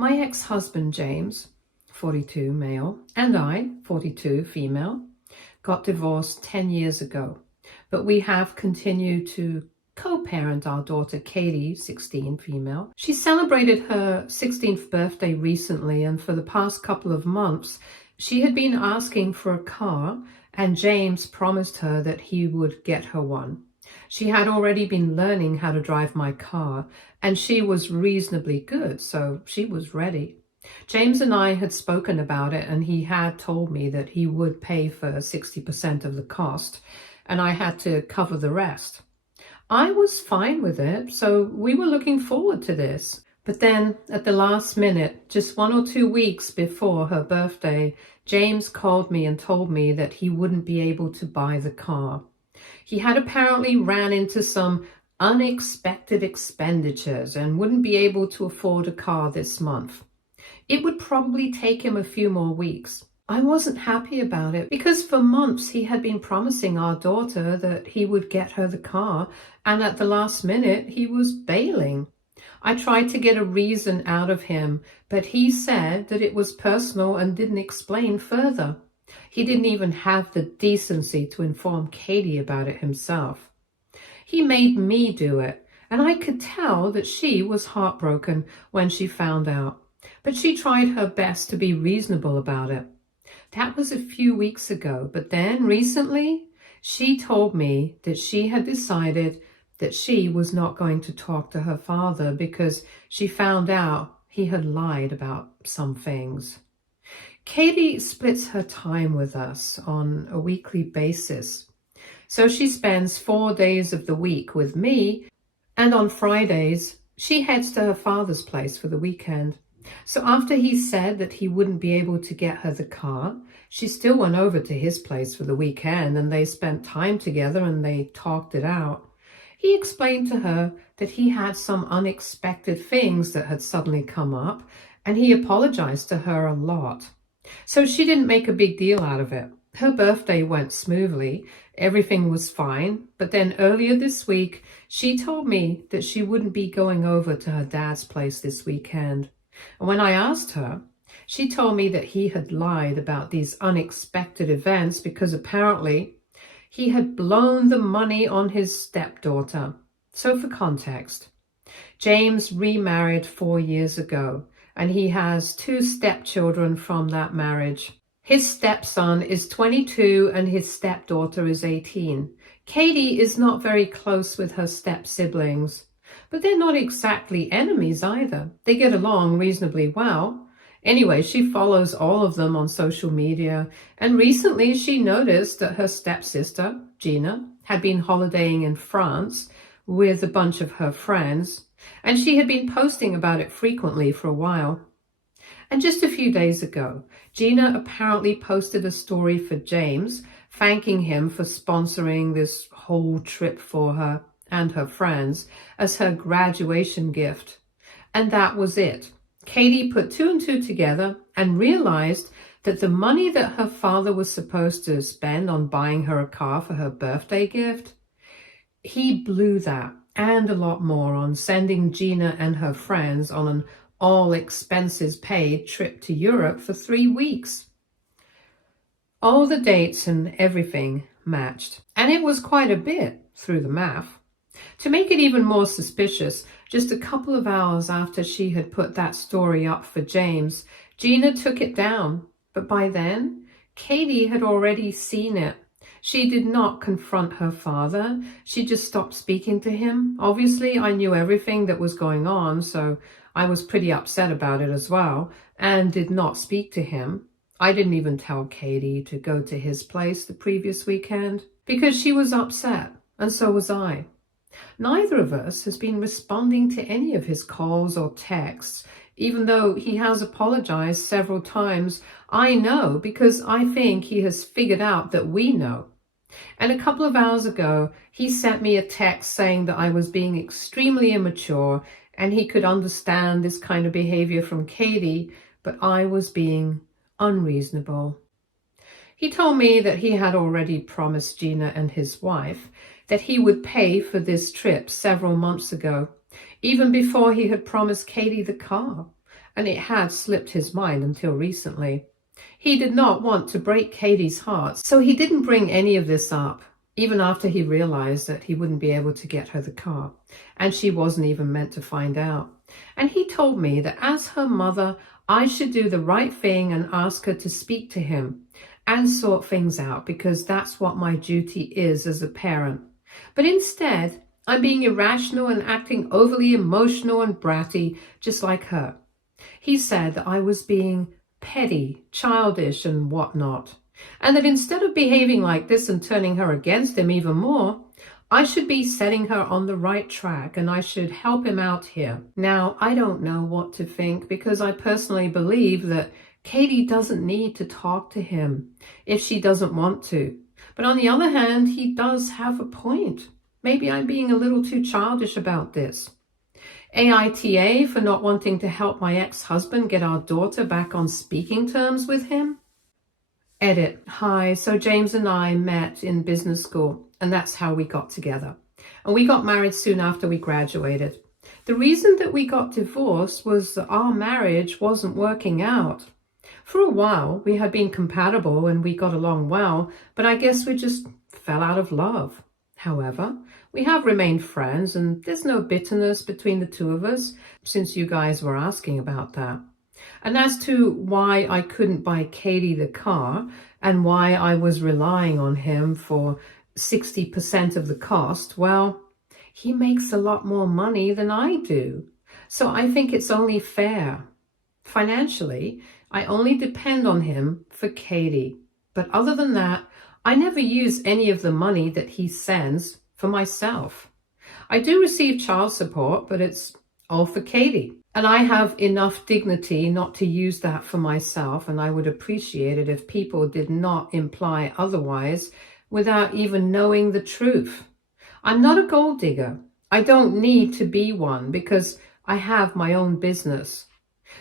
My ex-husband James, 42 male, and I, 42 female, got divorced 10 years ago, but we have continued to co-parent our daughter Katie, 16 female. She celebrated her 16th birthday recently, and for the past couple of months, she had been asking for a car, and James promised her that he would get her one. She had already been learning how to drive my car, and she was reasonably good, so she was ready. James and I had spoken about it, and he had told me that he would pay for 60% of the cost, and I had to cover the rest. I was fine with it, so we were looking forward to this. But then, at the last minute, just 1 or 2 weeks before her birthday, James called me and told me that he wouldn't be able to buy the car. He had apparently ran into some unexpected expenditures and wouldn't be able to afford a car this month. It would probably take him a few more weeks. I wasn't happy about it because for months he had been promising our daughter that he would get her the car, and at the last minute he was bailing. I tried to get a reason out of him, but he said that it was personal and didn't explain further. He didn't even have the decency to inform Katie about it himself. He made me do it, and I could tell that she was heartbroken when she found out. But she tried her best to be reasonable about it. That was a few weeks ago, but then recently she told me that she had decided that she was not going to talk to her father because she found out he had lied about some things. Katie splits her time with us on a weekly basis. So she spends 4 days of the week with me, and on Fridays, she heads to her father's place for the weekend. So after he said that he wouldn't be able to get her the car, she still went over to his place for the weekend, and they spent time together and they talked it out. He explained to her that he had some unexpected things that had suddenly come up, and he apologized to her a lot. So she didn't make a big deal out of it. Her birthday went smoothly, everything was fine, but then earlier this week, she told me that she wouldn't be going over to her dad's place this weekend. And when I asked her, she told me that he had lied about these unexpected events because apparently he had blown the money on his stepdaughter. So for context, James remarried 4 years ago, and he has 2 stepchildren from that marriage. His stepson is 22 and his stepdaughter is 18. Katie is not very close with her step-siblings, but they're not exactly enemies either. They get along reasonably well. Anyway, she follows all of them on social media, and recently she noticed that her stepsister, Gina, had been holidaying in France with a bunch of her friends, and she had been posting about it frequently for a while. And just a few days ago, Gina apparently posted a story for James, thanking him for sponsoring this whole trip for her and her friends as her graduation gift. And that was it. Katie put 2 and 2 together and realized that the money that her father was supposed to spend on buying her a car for her birthday gift, he blew that and a lot more on sending Gina and her friends on an all-expenses-paid trip to Europe for 3 weeks. All the dates and everything matched, and it was quite a bit through the math. To make it even more suspicious, just a couple of hours after she had put that story up for James, Gina took it down. But by then, Katie had already seen it. She did not confront her father. She just stopped speaking to him. Obviously, I knew everything that was going on, so I was pretty upset about it as well, and did not speak to him. I didn't even tell Katie to go to his place the previous weekend because she was upset, and so was I. Neither of us has been responding to any of his calls or texts, even though he has apologized several times. I know because I think he has figured out that we know. And a couple of hours ago, he sent me a text saying that I was being extremely immature and he could understand this kind of behavior from Katie, but I was being unreasonable. He told me that he had already promised Gina and his wife that he would pay for this trip several months ago, even before he had promised Katie the car. and it had slipped his mind until recently. He did not want to break Katie's heart, so he didn't bring any of this up, even after he realized that he wouldn't be able to get her the car, and she wasn't even meant to find out. And he told me that as her mother, I should do the right thing and ask her to speak to him and sort things out, because that's what my duty is as a parent. But instead, I'm being irrational and acting overly emotional and bratty, just like her. He said that I was being petty, childish, and whatnot, and that instead of behaving like this and turning her against him even more, I should be setting her on the right track and I should help him out here. Now, I don't know what to think, because I personally believe that Katie doesn't need to talk to him if she doesn't want to. But on the other hand, he does have a point. Maybe I'm being a little too childish about this. Aita for not wanting to help my ex-husband get our daughter back on speaking terms with him. Edit. Hi, so James and I met in business school, and that's how we got together. And we got married soon after we graduated. The reason that we got divorced was that our marriage wasn't working out. For a while, we had been compatible and we got along well, but I guess we just fell out of love. However, we have remained friends, and there's no bitterness between the two of us, since you guys were asking about that. And as to why I couldn't buy Katie the car and why I was relying on him for 60% of the cost, well, he makes a lot more money than I do. So I think it's only fair. Financially, I only depend on him for Katie. But other than that, I never use any of the money that he sends for myself. I do receive child support, but it's all for Katie. And I have enough dignity not to use that for myself, and I would appreciate it if people did not imply otherwise without even knowing the truth. I'm not a gold digger. I don't need to be one because I have my own business.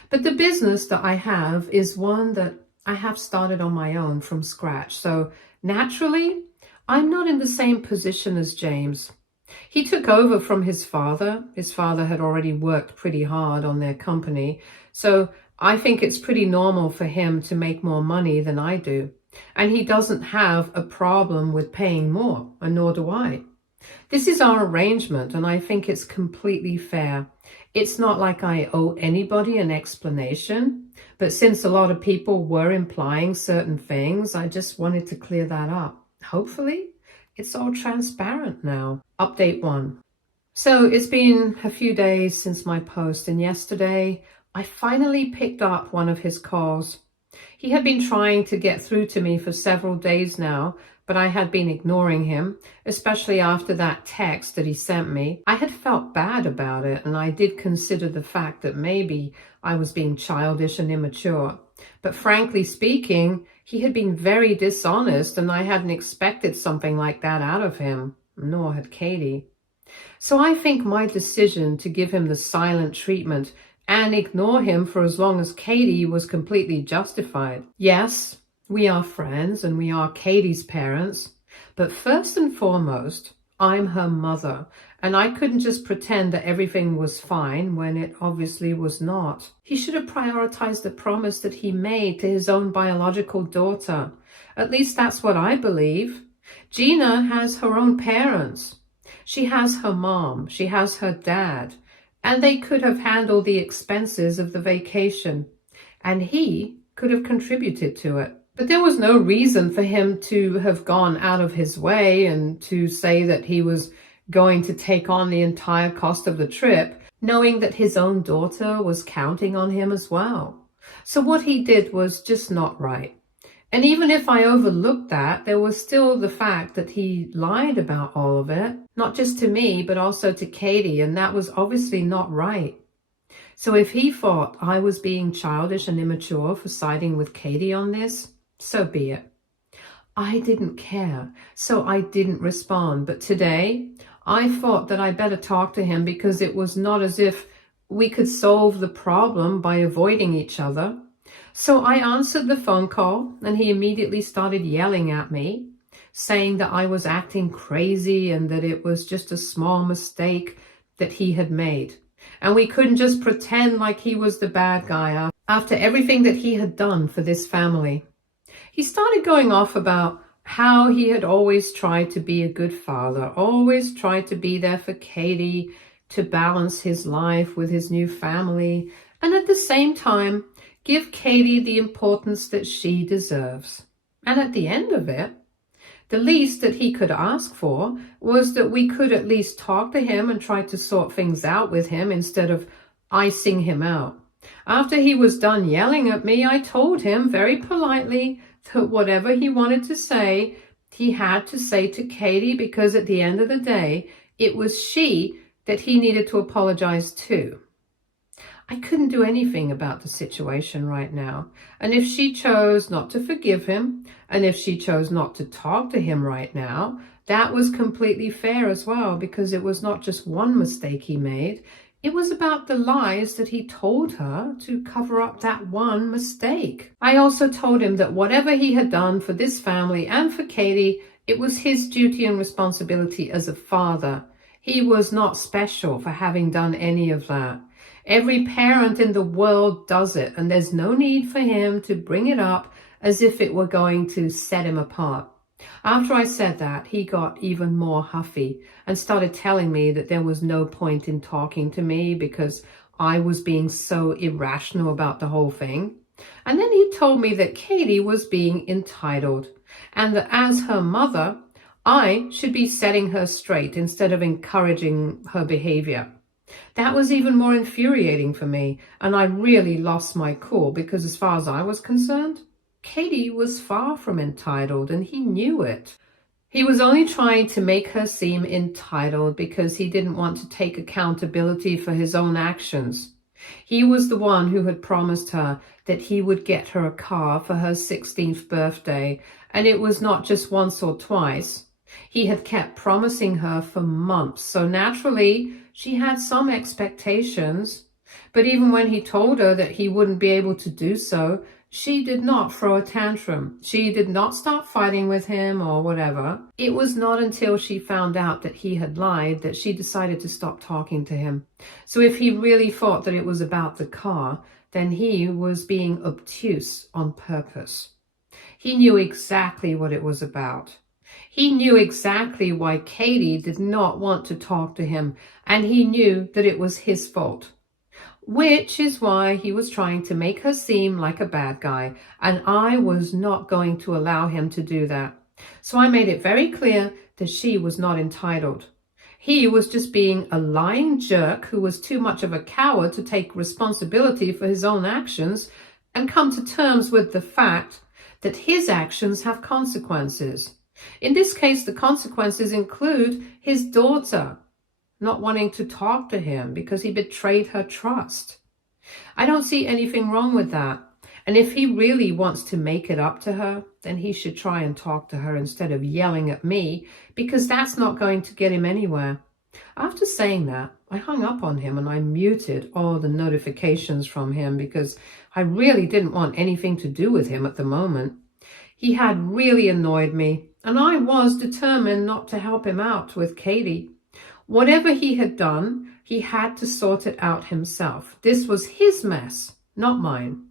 But the business that I have is one that I have started on my own from scratch. So naturally, I'm not in the same position as James. He took over from his father. His father had already worked pretty hard on their company. So I think it's pretty normal for him to make more money than I do. And he doesn't have a problem with paying more, and nor do I. This is our arrangement, and I think it's completely fair. It's not like I owe anybody an explanation, but since a lot of people were implying certain things, I just wanted to clear that up. Hopefully, it's all transparent now. Update 1. So it's been a few days since my post, and yesterday I finally picked up one of his calls. He had been trying to get through to me for several days now, but I had been ignoring him, especially after that text that he sent me. I had felt bad about it, and I did consider the fact that maybe I was being childish and immature. But frankly speaking, he had been very dishonest, and I hadn't expected something like that out of him, nor had Katie. So I think my decision to give him the silent treatment and ignore him for as long as Katie was completely justified. Yes, we are friends and we are Katie's parents, but first and foremost, I'm her mother, and I couldn't just pretend that everything was fine when it obviously was not. He should have prioritized the promise that he made to his own biological daughter. At least that's what I believe. Gina has her own parents. She has her mom, she has her dad, and they could have handled the expenses of the vacation, and he could have contributed to it. But there was no reason for him to have gone out of his way and to say that he was going to take on the entire cost of the trip, knowing that his own daughter was counting on him as well. So what he did was just not right. And even if I overlooked that, there was still the fact that he lied about all of it, not just to me, but also to Katie, and that was obviously not right. So if he thought I was being childish and immature for siding with Katie on this, so be it. I didn't care, so I didn't respond. But today, I thought that I better talk to him because it was not as if we could solve the problem by avoiding each other. So I answered the phone call, and he immediately started yelling at me, saying that I was acting crazy and that it was just a small mistake that he had made. And we couldn't just pretend like he was the bad guy after everything that he had done for this family. He started going off about how he had always tried to be a good father, always tried to be there for Katie, to balance his life with his new family, and at the same time, give Katie the importance that she deserves. And at the end of it, the least that he could ask for was that we could at least talk to him and try to sort things out with him instead of icing him out. After he was done yelling at me, I told him very politely that whatever he wanted to say, he had to say to Katie, because at the end of the day, it was she that he needed to apologize to. I couldn't do anything about the situation right now. And if she chose not to forgive him, and if she chose not to talk to him right now, that was completely fair as well, because it was not just one mistake he made. It was about the lies that he told her to cover up that one mistake. I also told him that whatever he had done for this family and for Katie, it was his duty and responsibility as a father. He was not special for having done any of that. Every parent in the world does it, and there's no need for him to bring it up as if it were going to set him apart. After I said that, he got even more huffy and started telling me that there was no point in talking to me because I was being so irrational about the whole thing. And then he told me that Katie was being entitled, and that as her mother, I should be setting her straight instead of encouraging her behavior. That was even more infuriating for me, and I really lost my cool because as far as I was concerned, Katie was far from entitled, and he knew it. He was only trying to make her seem entitled because he didn't want to take accountability for his own actions. He was the one who had promised her that he would get her a car for her 16th birthday, and it was not just once or twice. He had kept promising her for months, so naturally she had some expectations. But even when he told her that he wouldn't be able to do so, she did not throw a tantrum. She did not start fighting with him or whatever. It was not until she found out that he had lied that she decided to stop talking to him. So if he really thought that it was about the car, then he was being obtuse on purpose. He knew exactly what it was about. He knew exactly why Katie did not want to talk to him, and he knew that it was his fault. Which is why he was trying to make her seem like a bad guy, and I was not going to allow him to do that. So I made it very clear that she was not entitled. He was just being a lying jerk who was too much of a coward to take responsibility for his own actions and come to terms with the fact that his actions have consequences. In this case, the consequences include his daughter not wanting to talk to him because he betrayed her trust. I don't see anything wrong with that. And if he really wants to make it up to her, then he should try and talk to her instead of yelling at me, because that's not going to get him anywhere. After saying that, I hung up on him and I muted all the notifications from him because I really didn't want anything to do with him at the moment. He had really annoyed me, and I was determined not to help him out with Katie. Whatever he had done, he had to sort it out himself. This was his mess, not mine.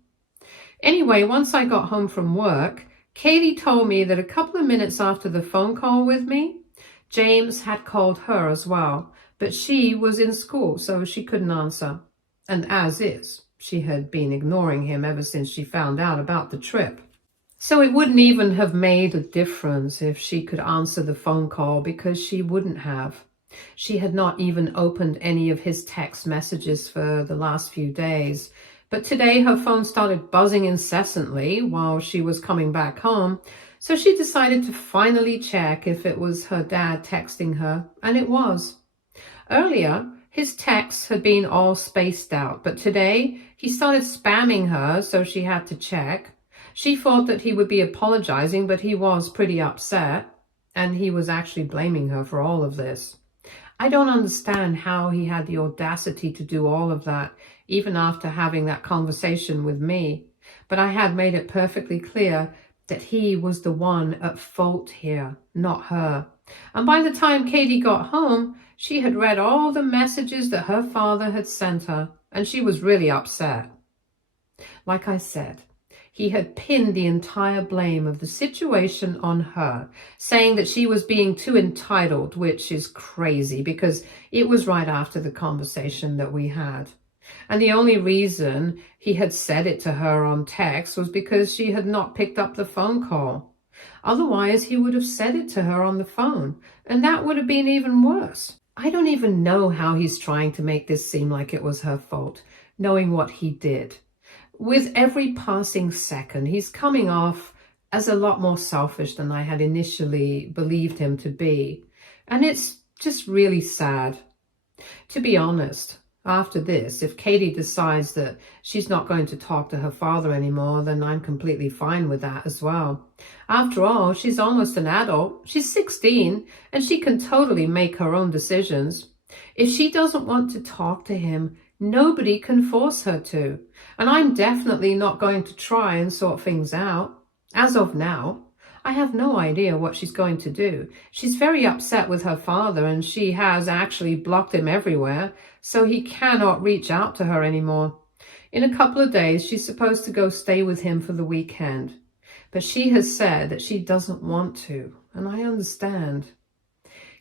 Anyway, once I got home from work, Katie told me that a couple of minutes after the phone call with me, James had called her as well, but she was in school, so she couldn't answer. And as is, she had been ignoring him ever since she found out about the trip. So it wouldn't even have made a difference if she could answer the phone call, because she wouldn't have. She had not even opened any of his text messages for the last few days. But today her phone started buzzing incessantly while she was coming back home, so she decided to finally check if it was her dad texting her, and it was. Earlier, his texts had been all spaced out, but today he started spamming her, so she had to check. She thought that he would be apologizing, but he was pretty upset, and he was actually blaming her for all of this. I don't understand how he had the audacity to do all of that, even after having that conversation with me. But I had made it perfectly clear that he was the one at fault here, not her. And by the time Katie got home, she had read all the messages that her father had sent her, and she was really upset. Like I said, he had pinned the entire blame of the situation on her, saying that she was being too entitled, which is crazy because it was right after the conversation that we had. And the only reason he had said it to her on text was because she had not picked up the phone call. Otherwise, he would have said it to her on the phone, and that would have been even worse. I don't even know how he's trying to make this seem like it was her fault, knowing what he did. With every passing second, he's coming off as a lot more selfish than I had initially believed him to be. And it's just really sad. To be honest, after this, if Katie decides that she's not going to talk to her father anymore, then I'm completely fine with that as well. After all, she's almost an adult. She's 16, and she can totally make her own decisions. If she doesn't want to talk to him, nobody can force her to. And I'm definitely not going to try and sort things out. As of now, I have no idea what she's going to do. She's very upset with her father, and she has actually blocked him everywhere, so he cannot reach out to her anymore. In a couple of days, she's supposed to go stay with him for the weekend. But she has said that she doesn't want to, and I understand.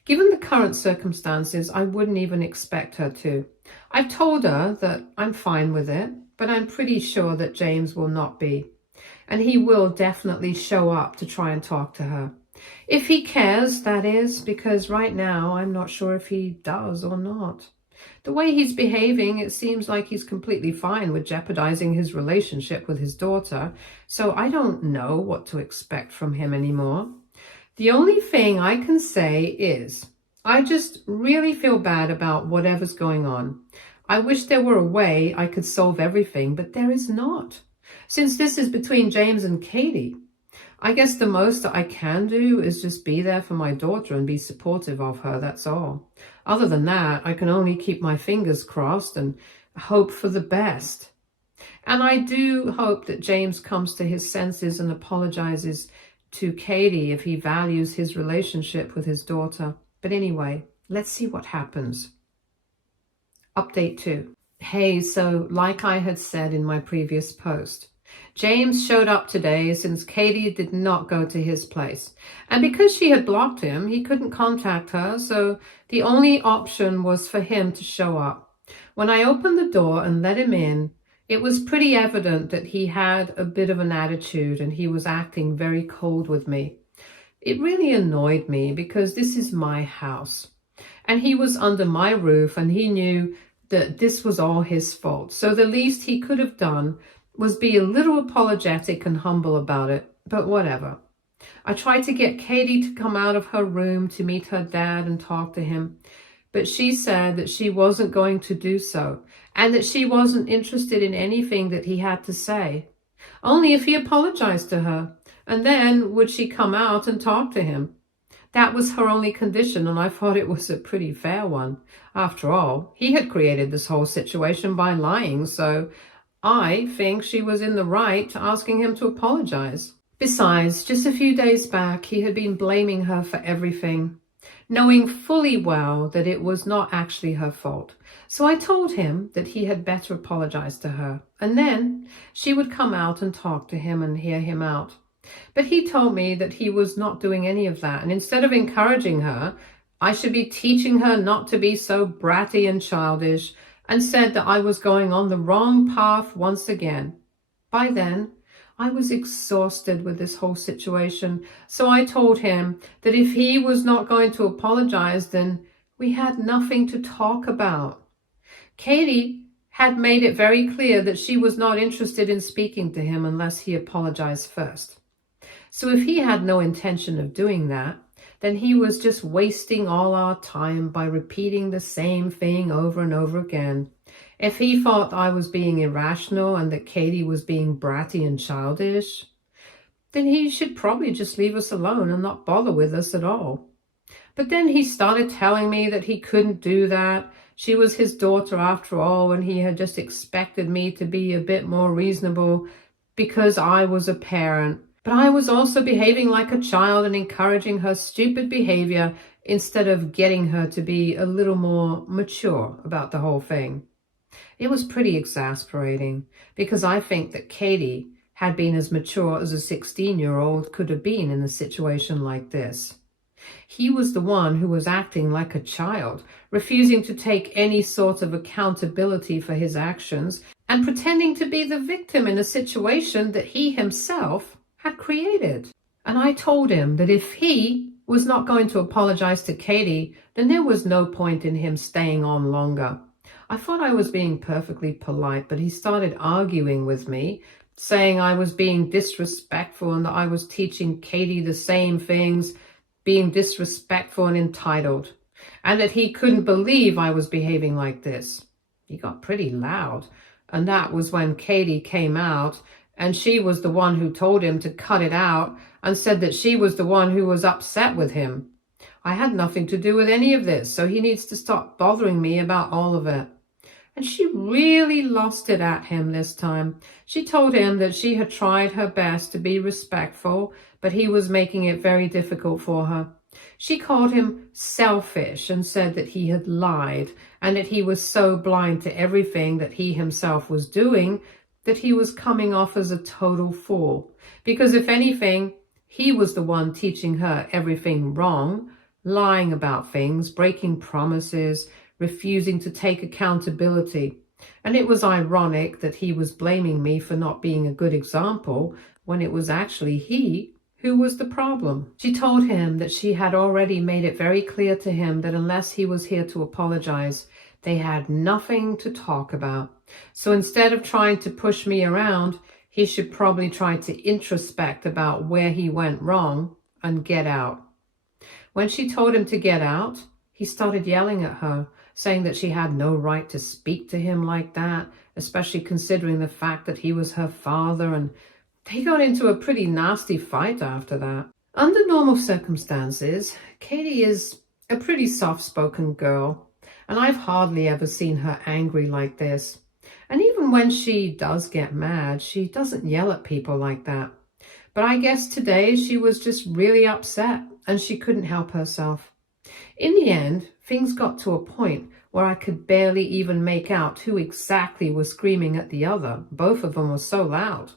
Given the current circumstances, I wouldn't even expect her to. I've told her that I'm fine with it, but I'm pretty sure that James will not be. And he will definitely show up to try and talk to her. If he cares, that is, because right now I'm not sure if he does or not. The way he's behaving, it seems like he's completely fine with jeopardizing his relationship with his daughter, so I don't know what to expect from him anymore. The only thing I can say is, I just really feel bad about whatever's going on. I wish there were a way I could solve everything, but there is not. Since this is between James and Katie, I guess the most that I can do is just be there for my daughter and be supportive of her, that's all. Other than that, I can only keep my fingers crossed and hope for the best. And I do hope that James comes to his senses and apologizes to Katie if he values his relationship with his daughter. But anyway, let's see what happens. Update 2. Hey, so like I had said in my previous post, James showed up today since Katie did not go to his place. And because she had blocked him, he couldn't contact her, so the only option was for him to show up. When I opened the door and let him in, it was pretty evident that he had a bit of an attitude and he was acting very cold with me. It really annoyed me because this is my house. And he was under my roof and he knew that this was all his fault. So the least he could have done was be a little apologetic and humble about it, but whatever. I tried to get Katie to come out of her room to meet her dad and talk to him, but she said that she wasn't going to do so, and that she wasn't interested in anything that he had to say. Only if he apologized to her, and then would she come out and talk to him. That was her only condition, and I thought it was a pretty fair one. After all, he had created this whole situation by lying, so I think she was in the right asking him to apologize. Besides, just a few days back, he had been blaming her for everything, knowing fully well that it was not actually her fault. So I told him that he had better apologize to her, and then she would come out and talk to him and hear him out. But he told me that he was not doing any of that, and instead of encouraging her, I should be teaching her not to be so bratty and childish, and said that I was going on the wrong path once again. By then, I was exhausted with this whole situation, so I told him that if he was not going to apologize, then we had nothing to talk about. Katie had made it very clear that she was not interested in speaking to him unless he apologized first. So if he had no intention of doing that, then he was just wasting all our time by repeating the same thing over and over again. If he thought I was being irrational and that Katie was being bratty and childish, then he should probably just leave us alone and not bother with us at all. But then he started telling me that he couldn't do that. She was his daughter after all, and he had just expected me to be a bit more reasonable because I was a parent. But I was also behaving like a child and encouraging her stupid behavior instead of getting her to be a little more mature about the whole thing. It was pretty exasperating because I think that Katie had been as mature as a 16-year-old could have been in a situation like this. He was the one who was acting like a child, refusing to take any sort of accountability for his actions and pretending to be the victim in a situation that he himself had created. And I told him that if he was not going to apologize to Katie, then there was no point in him staying on longer. I thought I was being perfectly polite, but he started arguing with me, saying I was being disrespectful and that I was teaching Katie the same things, being disrespectful and entitled, and that he couldn't believe I was behaving like this. He got pretty loud, and that was when Katie came out, and she was the one who told him to cut it out and said that she was the one who was upset with him. I had nothing to do with any of this, so he needs to stop bothering me about all of it. And she really lost it at him this time. She told him that she had tried her best to be respectful, but he was making it very difficult for her. She called him selfish and said that he had lied and that he was so blind to everything that he himself was doing that he was coming off as a total fool. Because if anything, he was the one teaching her everything wrong, lying about things, breaking promises, refusing to take accountability. And it was ironic that he was blaming me for not being a good example when it was actually he who was the problem. She told him that she had already made it very clear to him that unless he was here to apologize, they had nothing to talk about. So instead of trying to push me around, he should probably try to introspect about where he went wrong and get out. When she told him to get out, he started yelling at her, saying that she had no right to speak to him like that, especially considering the fact that he was her father, and they got into a pretty nasty fight after that. Under normal circumstances, Katie is a pretty soft-spoken girl, and I've hardly ever seen her angry like this. And even when she does get mad, she doesn't yell at people like that. But I guess today she was just really upset, and she couldn't help herself. In the end, things got to a point where I could barely even make out who exactly was screaming at the other. Both of them were so loud.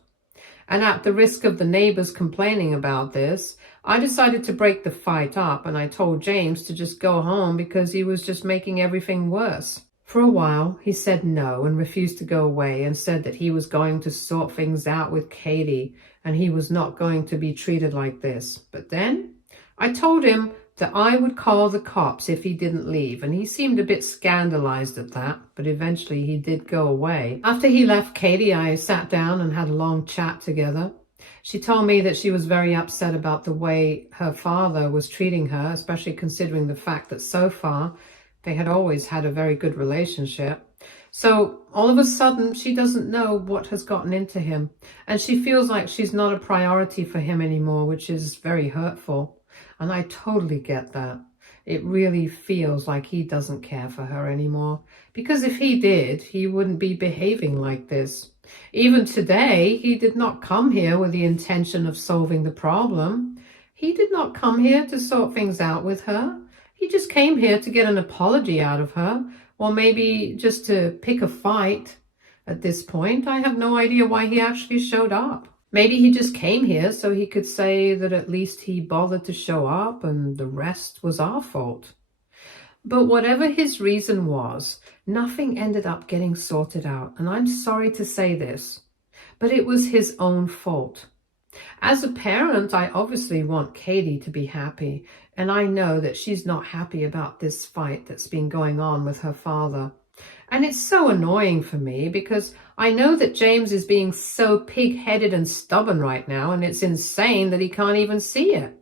And at the risk of the neighbors complaining about this, I decided to break the fight up, and I told James to just go home because he was just making everything worse. For a while, he said no and refused to go away and said that he was going to sort things out with Katie and he was not going to be treated like this. But then I told him that I would call the cops if he didn't leave, and he seemed a bit scandalized at that, but eventually he did go away. After he left Katie, I sat down and had a long chat together. She told me that she was very upset about the way her father was treating her, especially considering the fact that so far they had always had a very good relationship. So all of a sudden, she doesn't know what has gotten into him, and she feels like she's not a priority for him anymore, which is very hurtful. And I totally get that. It really feels like he doesn't care for her anymore. Because if he did, he wouldn't be behaving like this. Even today, he did not come here with the intention of solving the problem. He did not come here to sort things out with her. He just came here to get an apology out of her, or maybe just to pick a fight. At this point, I have no idea why he actually showed up. Maybe he just came here so he could say that at least he bothered to show up and the rest was our fault. But whatever his reason was, nothing ended up getting sorted out. And I'm sorry to say this, but it was his own fault. As a parent, I obviously want Katie to be happy. And I know that she's not happy about this fight that's been going on with her father. And it's so annoying for me because I know that James is being so pig-headed and stubborn right now, and it's insane that he can't even see it.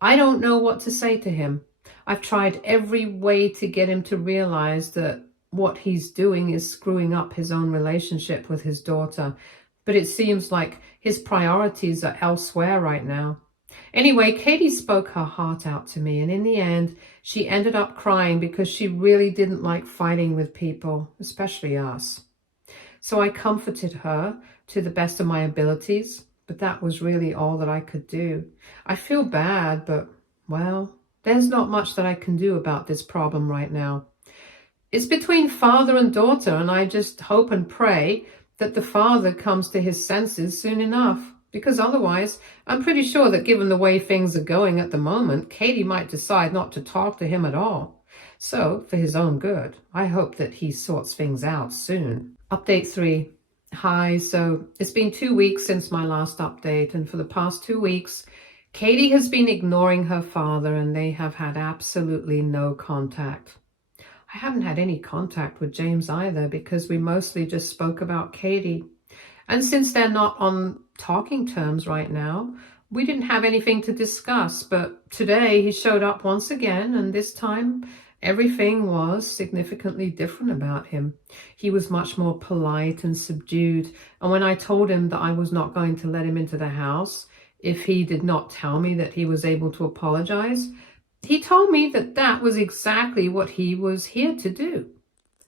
I don't know what to say to him. I've tried every way to get him to realize that what he's doing is screwing up his own relationship with his daughter, but it seems like his priorities are elsewhere right now. Anyway, Katie spoke her heart out to me, and in the end, she ended up crying because she really didn't like fighting with people, especially us. So I comforted her to the best of my abilities. but that was really all that I could do. I feel bad, but, well, there's not much that I can do about this problem right now. It's between father and daughter, and I just hope and pray that the father comes to his senses soon enough, because otherwise, I'm pretty sure that given the way things are going at the moment, Katie might decide not to talk to him at all. So, for his own good, I hope that he sorts things out soon. Update 3. Hi, so it's been 2 weeks since my last update, and for the past 2 weeks, Katie has been ignoring her father, and they have had absolutely no contact. I haven't had any contact with James either, because we mostly just spoke about Katie. And since they're not on talking terms right now, we didn't have anything to discuss. But today he showed up once again, and this time everything was significantly different about him. He was much more polite and subdued. And when I told him that I was not going to let him into the house if he did not tell me that he was able to apologize, he told me that that was exactly what he was here to do.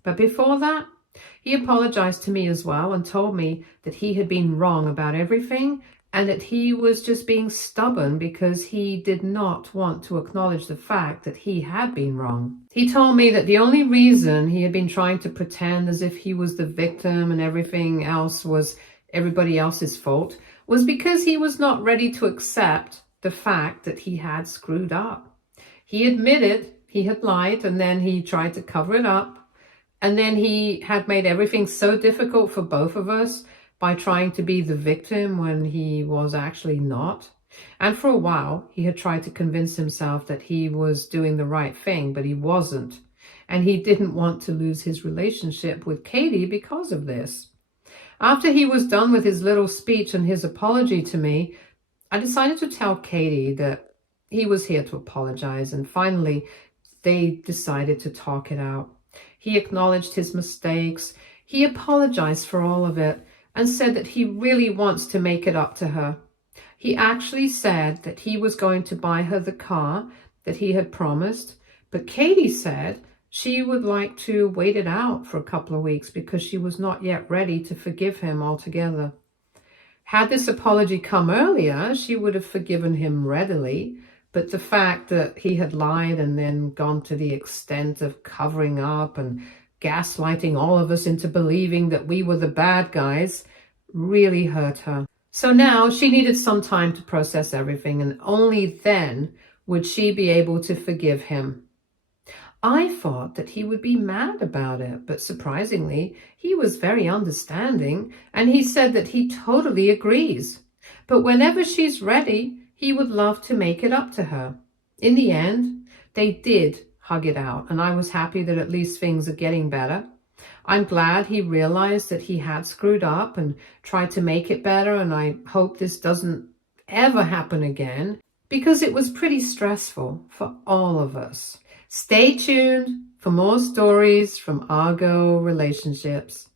But before that, he apologized to me as well and told me that he had been wrong about everything and that he was just being stubborn because he did not want to acknowledge the fact that he had been wrong. He told me that the only reason he had been trying to pretend as if he was the victim and everything else was everybody else's fault was because he was not ready to accept the fact that he had screwed up. He admitted he had lied, and then he tried to cover it up. And then he had made everything so difficult for both of us by trying to be the victim when he was actually not. And for a while, he had tried to convince himself that he was doing the right thing, but he wasn't. And he didn't want to lose his relationship with Katie because of this. After he was done with his little speech and his apology to me, I decided to tell Katie that he was here to apologize, and finally they decided to talk it out. He acknowledged his mistakes, he apologized for all of it, and said that he really wants to make it up to her. He actually said that he was going to buy her the car that he had promised, but Katie said she would like to wait it out for a couple of weeks because she was not yet ready to forgive him altogether. Had this apology come earlier, she would have forgiven him readily. But the fact that he had lied and then gone to the extent of covering up and gaslighting all of us into believing that we were the bad guys really hurt her. So now she needed some time to process everything, and only then would she be able to forgive him. I thought that he would be mad about it, but surprisingly, he was very understanding, and he said that he totally agrees. But whenever she's ready, he would love to make it up to her. In the end, they did hug it out, and I was happy that at least things are getting better. I'm glad he realized that he had screwed up and tried to make it better, and I hope this doesn't ever happen again, because it was pretty stressful for all of us. Stay tuned for more stories from Argo Relationships.